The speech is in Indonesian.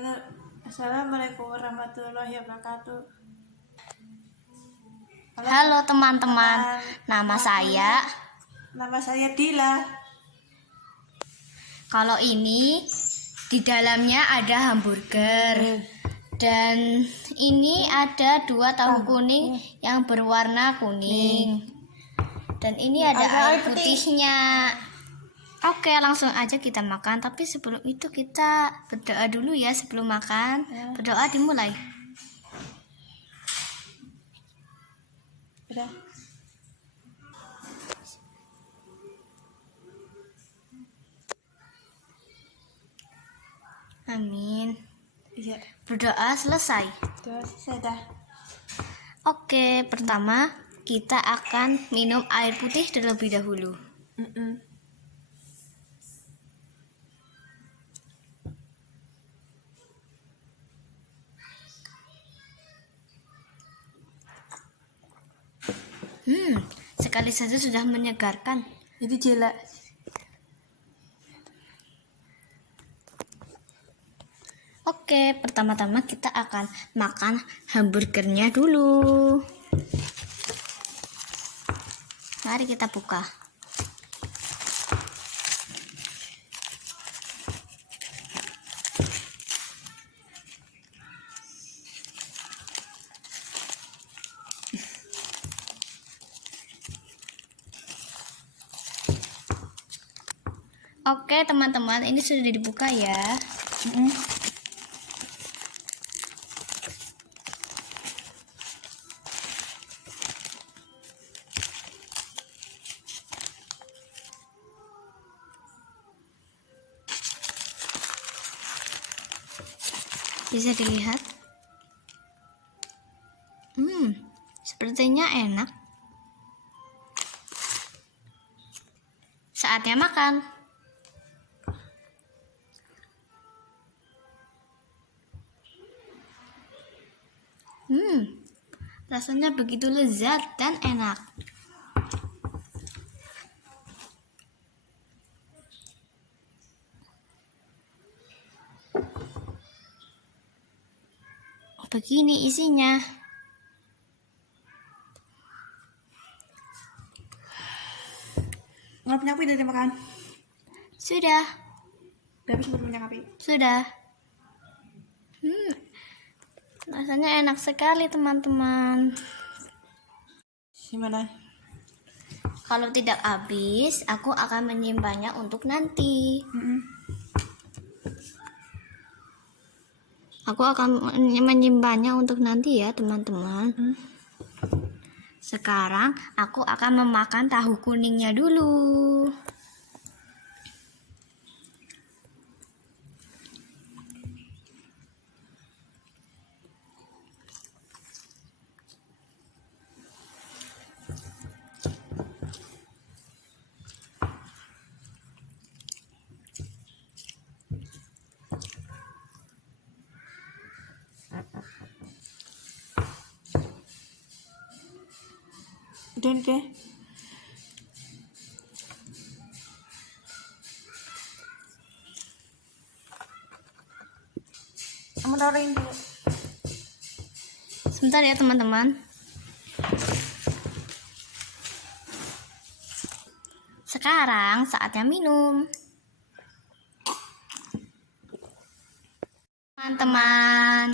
Halo, Assalamualaikum warahmatullahi wabarakatuh. Halo teman-teman, nama saya Dila. Kalau ini di dalamnya ada hamburger dan ini ada 2 tahu kuning yang berwarna kuning dan ini ada air putihnya. Oke, langsung aja kita makan, tapi sebelum itu kita berdoa dulu ya sebelum makan. Berdoa dimulai. Udah. Amin. Iya. Berdoa selesai. Terus sudah. Oke, pertama kita akan minum air putih terlebih dahulu. Sekali saja sudah menyegarkan. Jadi jelek. Oke, pertama-tama kita akan makan hamburgernya dulu. Mari kita buka. Oke teman-teman, ini sudah dibuka ya. Bisa dilihat. Sepertinya enak. Saatnya makan. Rasanya begitu lezat dan enak. Begini isinya. Nggak punya api dari makan. Sudah. Tapi sebelum punya api. Sudah. Rasanya enak sekali teman-teman. Gimana? Kalau tidak habis, aku akan menyimpannya untuk nanti. Aku akan menyimpannya untuk nanti ya teman-teman. Sekarang aku akan memakan tahu kuningnya dulu. Udah deh. Kamu taruhin dulu. Sebentar ya teman-teman. Sekarang saatnya minum. Teman-teman,